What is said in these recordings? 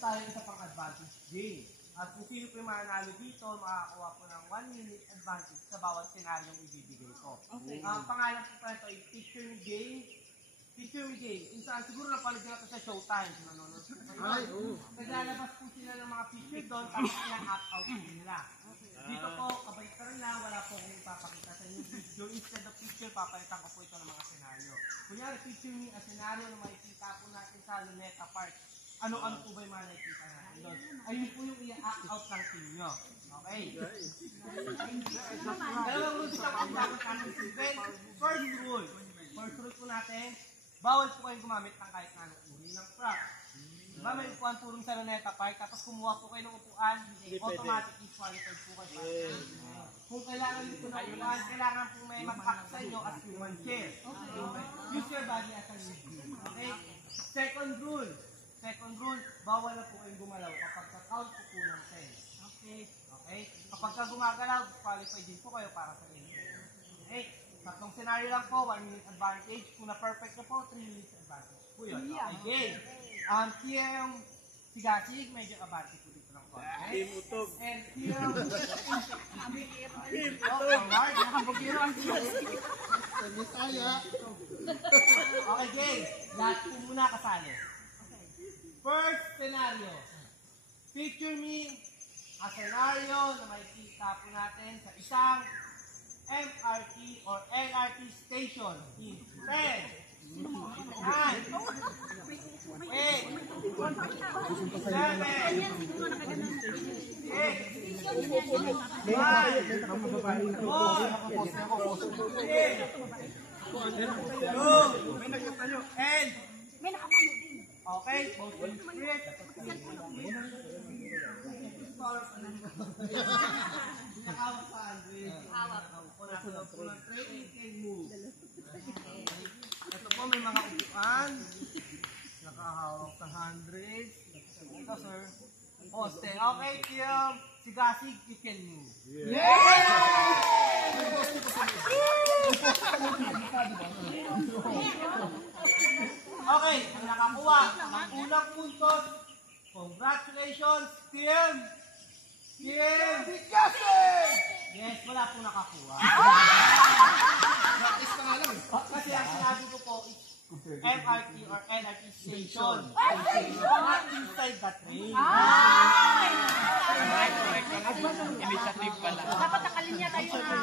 tayo isa pang advantage game. At kung sino po yung mananalo dito, makakakuha po ng 1 minute advantage sa bawat senaryo ibibigay ko. Okay. Ang pangalan po pa ito ay Picture Me Game. Picture Me Game. Insaan siguro napalad na ito sa Showtime. Ay, oo. Naglalabas po sila ng mga picture doon tapos i-act out po nila. Dito po, kabaliktaran lang, wala po akong ipapakita sa inyo video. Instead of picture, papalitan ko po ito ng mga senaryo. Kunyari, picture me a senaryo na makikita po natin sa Luneta Park. Ano-ano po ba yung mga nakikita natin doon? Ayun po yung i-act out ng team nyo. Okay? Dalawang rules na po dapat natin silbin. First rule. First rule po natin, bawal po kayong gumamit ng kahit na anong uri ng prop. Diba may upuan po rin sa Luneta Park, tapos kumuha po kayo ng upuan, automatic qualified po kayo. Kung kailangan nyo po ng upuan, kailangan po may mag-pack sa inyo as human chair. Use your body as a review. Okay? Second rule, bawal na po kayong gumalaw kapag ka-count po po ng 10. Okay? Okay? Kapag ka gumagalaw, qualified din po kayo para sa inyo. Okay? Tatlong scenario lang po, 1 minute advantage. Kung na-perfect na po, 3 minutes advantage po yun. Okay? Here yung sigasig, medyo abante po dito ng konti. Timutog. And here yung okay, game. Lahat po muna kasali. First scenario. Picture me a scenario na makikita po natin sa isang MRT or LRT station in 10, 9, 8, 7, 6, 5, 4, 3, 2, 1. Okay, both in spirit. Nakawak pa, Andre. Nakawak. Pulang training can move. Ito po, may mga upuan. Nakahawak sa hundreds. Ito, sir. Poste. Okay, Kim. Sigasig, you can move. Okay, ang nakakuha ng unang puntos. Congratulations, Kim! Kim! Yes, wala po nakakuha. Kasi ang sinabi ko po is MRT or LRT station. Not inside that train. Initiative pala. Dapat nakalinya tayo na.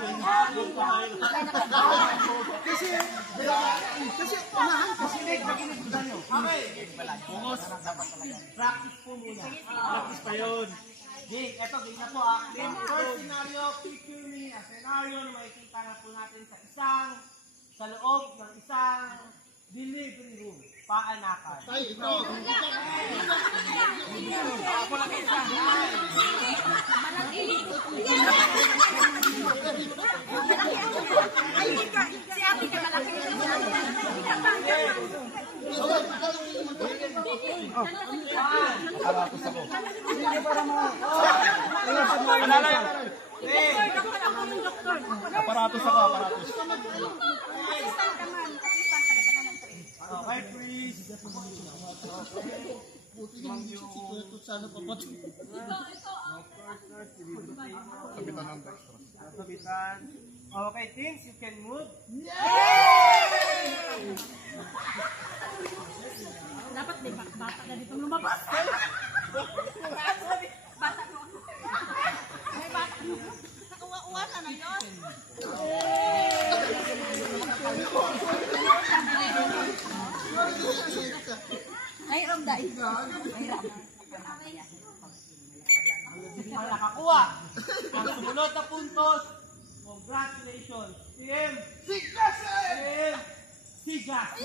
Kasi unahan kasi Nakinig ba nyo? Okay. Practice po muna. practice pa yun. Game, eto, game na po ah. First scenario, picture me a scenario na makikita na po natin sa loob ng isang delivery room. Paanakan. Tayo, ito. Ako lang isa. Si Ate ka malaki. Aparatos ako. Aparatos ako, aparatos. Assistant ka man. Assistant ka naman ng train. Okay, please. Buti naman si Kuya sana papatid. Sabitan ng dextrose. Sabitan. Okay, teams, you can move. Dapat may bata na dito lumabas. Bata mo. May bata mo. Uwa-uwata na yun. Ay, Ram, dahil. Ay, Ram. Ang nakakuha. Ang sumunod na puntos. Congratulations, Team Sigasi! Team Sigasi!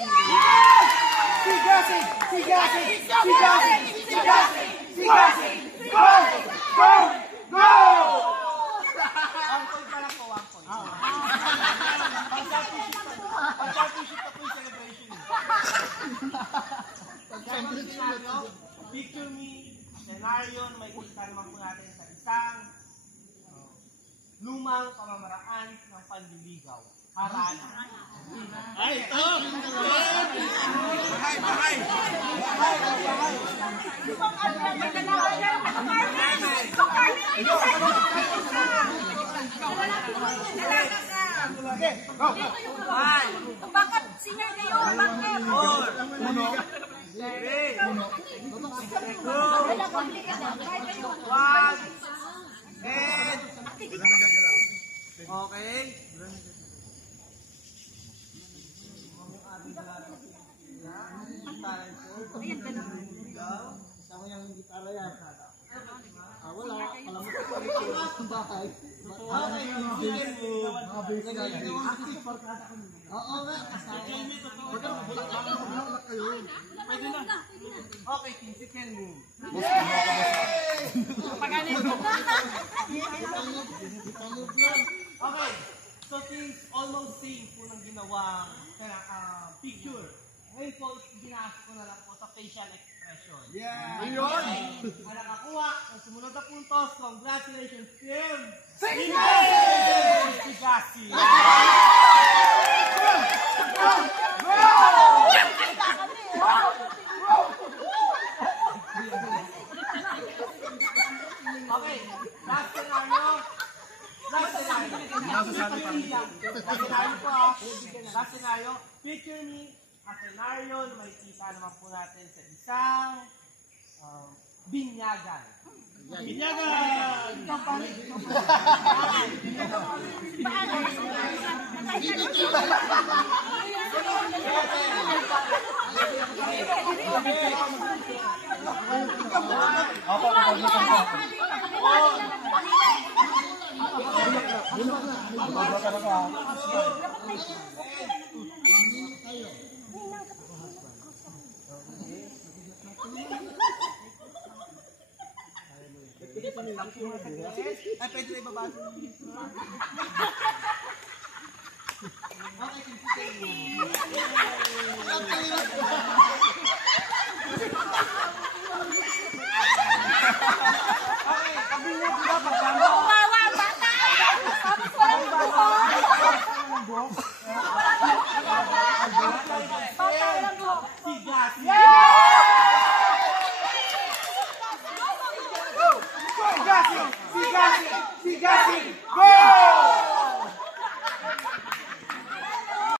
Sigasi! Sigasi! Sigasi! Sigasi! Sigasi! Go! Go! Go! 1 point pa lang po, 1 point. Pag-championship na po yung celebration. Picture me, scenario na may kita naman po natin sa isang lumang pamamaraan ng panliligaw. Harana. Ay, ito! Bakit singer kayo? Bakit? Wala complication. Kahit kayo. Okay. Ayan ka na. Sama yung gitara yan. Wala. Alam mo ko bahay. Okay, sige mo. Oo nga. Pwede na. Okay, 15 second move. Okay, so since almost same po ng ginawang picture, ngayon po, binasa ko na lang po sa facial expression. Yeah! Ang nakakuha ng sumunod na puntos, congratulations, Tim! Si Gassi! Okay, last scenario. Last scenario po ah. Last scenario. Picture me a scenario na makikita naman po natin sa isang binyagan. Binyagan! Ay, pwede na ibabasa. Okay, 15 seconds.